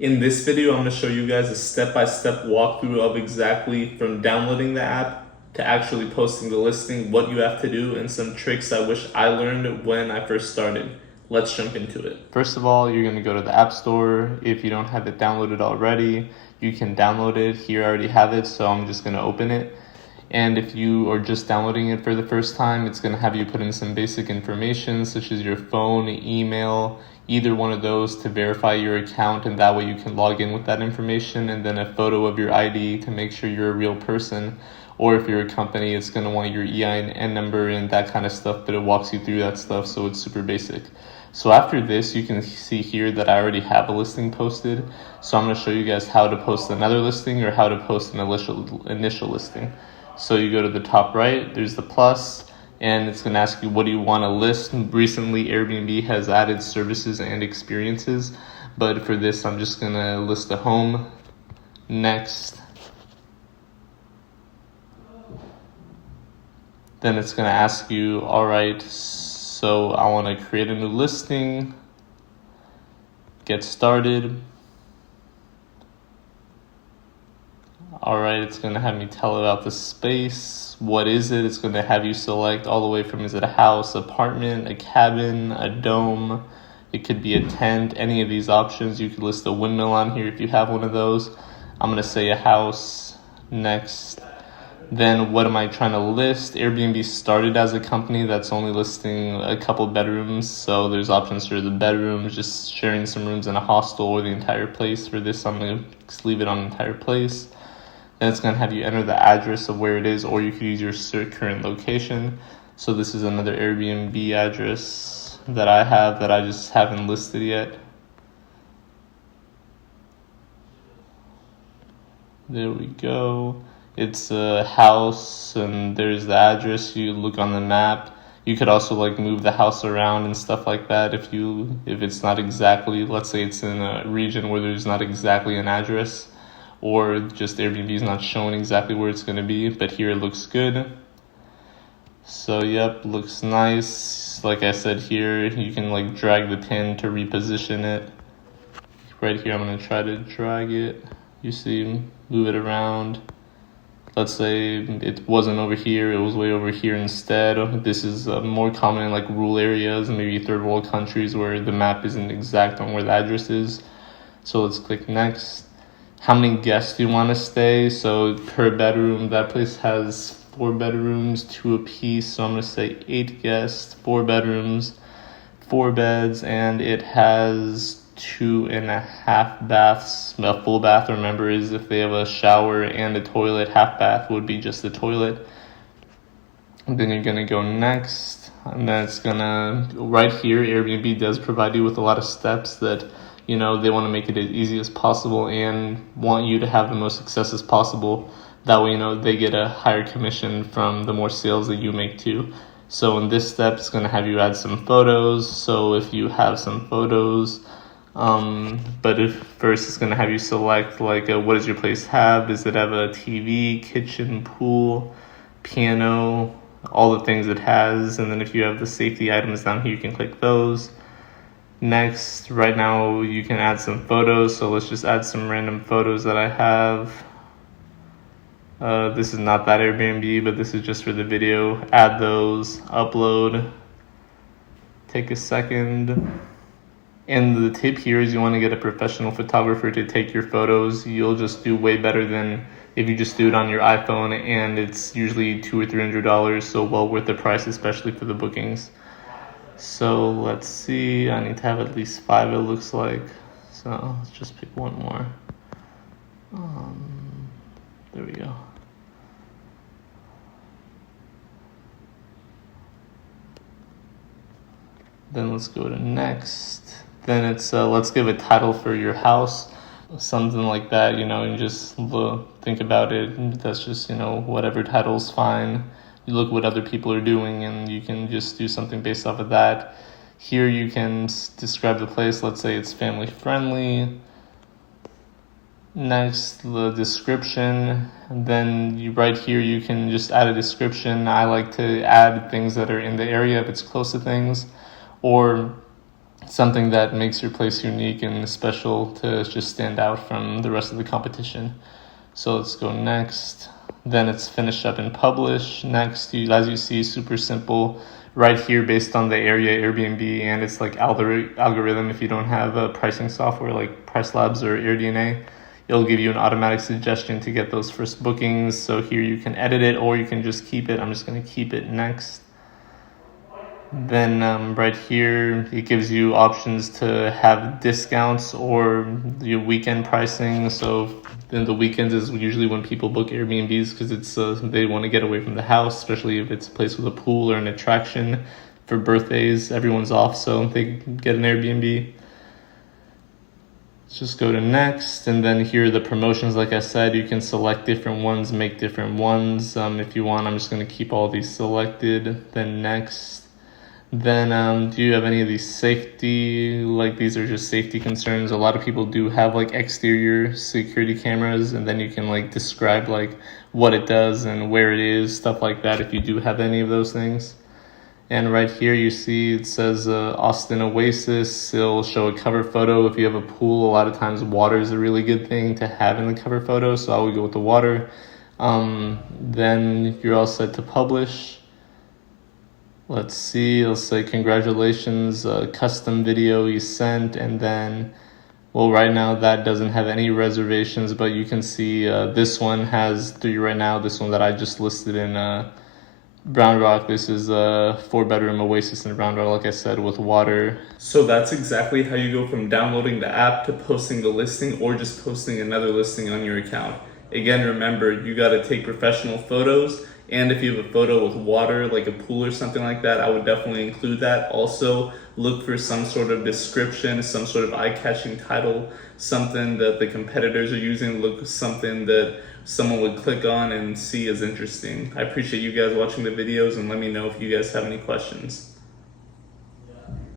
In this video, I'm going to show you guys a step-by-step walkthrough of exactly from downloading the app to actually posting the listing, what you have to do, and some tricks I wish I learned when I first started. Let's jump into it. First of all, you're going to go to the App Store. If you don't have it downloaded already, you can download it. Here I already have it, so I'm just going to open it. And if you are just downloading it for the first time, it's going to have you put in some basic information such as your phone, email, either one of those to verify your account, and that way you can log in with that information, and then a photo of your ID to make sure you're a real person. Or if you're a company, it's going to want your EIN number and that kind of stuff, but it walks you through that stuff, so it's super basic. So after this, you can see here that I already have a listing posted. So I'm going to show you guys how to post another listing or how to post an initial listing. So you go to the top right, there's the plus, and it's going to ask you what do you want to list. Recently, Airbnb has added services and experiences, but for this, I'm just going to list a home. Next. Then it's going to ask you, all right, so I want to create a new listing, get started. All right, it's going to have me tell about the space. What is it? It's going to have you select all the way from, is it a house, apartment, a cabin, a dome? It could be a tent, any of these options. You could list a windmill on here if you have one of those. I'm going to say a house. Next. Then what am I trying to list? Airbnb started as a company that's only listing a couple bedrooms. So there's options for the bedrooms, just sharing some rooms in a hostel, or the entire place. For this, I'm going to leave it on the entire place. Then it's going to have you enter the address of where it is, or you could use your current location. So this is another Airbnb address that I have that I just haven't listed yet. There we go. It's a house, and there's the address. You look on the map. You could also like move the house around and stuff like that if it's not exactly, let's say it's in a region where there's not exactly an address, or just Airbnb is not showing exactly where it's going to be, but here it looks good. So yep, looks nice. Like I said, here you can like drag the pin to reposition it. Right here I'm going to try to drag it. You see, move it around. Let's say it wasn't over here, it was way over here instead. This is more common in like rural areas, maybe third world countries where the map isn't exact on where the address is. So let's click next. How many guests do you want to stay? So per bedroom, that place has 4 bedrooms, 2 apiece. So I'm going to say 8 guests, 4 bedrooms, 4 beds, and it has 2.5 baths. A full bath, remember, is if they have a shower and a toilet. Half bath would be just the toilet. And then you're going to go next. And then it's going to, right here, Airbnb does provide you with a lot of steps that, you know, they want to make it as easy as possible and want you to have the most success as possible. That way, you know, they get a higher commission from the more sales that you make too. So in this step, it's going to have you add some photos. So if you have some photos, but if first it's going to have you select like what does your place have? Does it have a TV, kitchen, pool, piano, all the things it has? And then if you have the safety items down here, you can click those. Next, right now you can add some photos, so let's just add some random photos that I have. This is not that Airbnb, but this is just for the video. Add those, upload, take a second. And the tip here is you want to get a professional photographer to take your photos. You'll just do way better than if you just do it on your iPhone, and it's usually $200 or $300, so well worth the price, especially for the bookings. So let's see, I need to have at least 5, it looks like. So let's just pick one more. There we go. Then let's go to next. Then it's let's give a title for your house, something like that. You know, you just think about it. That's just, you know, whatever title's fine. You look what other people are doing, and you can just do something based off of that. Here you can describe the place. Let's say it's family friendly. Next, the description. And then right here you can just add a description. I like to add things that are in the area if it's close to things, or something that makes your place unique and special to just stand out from the rest of the competition. So let's go next. Then it's finish up and publish. Next, as you see, super simple. Right here, based on the area, Airbnb, and it's like algorithm. If you don't have a pricing software like Price Labs or AirDNA, it'll give you an automatic suggestion to get those first bookings. So here you can edit it or you can just keep it. I'm just going to keep it next. Then right here, it gives you options to have discounts or your weekend pricing. So then the weekends is usually when people book Airbnbs because it's they want to get away from the house, especially if it's a place with a pool or an attraction. For birthdays, everyone's off, so they get an Airbnb. Let's just go to next, and then here are the promotions. Like I said, you can select different ones, make different ones if you want. I'm just going to keep all these selected. Then next. Then do you have any of these safety, like these are just safety concerns. A lot of people do have like exterior security cameras, and then you can like describe like what it does and where it is, stuff like that, if you do have any of those things. And right here you see it says Austin Oasis. It'll show a cover photo. If you have a pool, a lot of times water is a really good thing to have in the cover photo, so I would go with the water. Then you're all set to publish. Let's see, it'll say congratulations, custom video you sent, and then, well, right now that doesn't have any reservations, but you can see this one has 3 right now. This one that I just listed in Brown Rock, this is a 4-bedroom Oasis in Brown Rock, like I said, with water. So that's exactly how you go from downloading the app to posting the listing or just posting another listing on your account. Again, remember, you gotta take professional photos, and if you have a photo with water, like a pool or something like that, I would definitely include that. Also, look for some sort of description, some sort of eye-catching title, something that the competitors are using, look something that someone would click on and see as interesting. I appreciate you guys watching the videos, and let me know if you guys have any questions.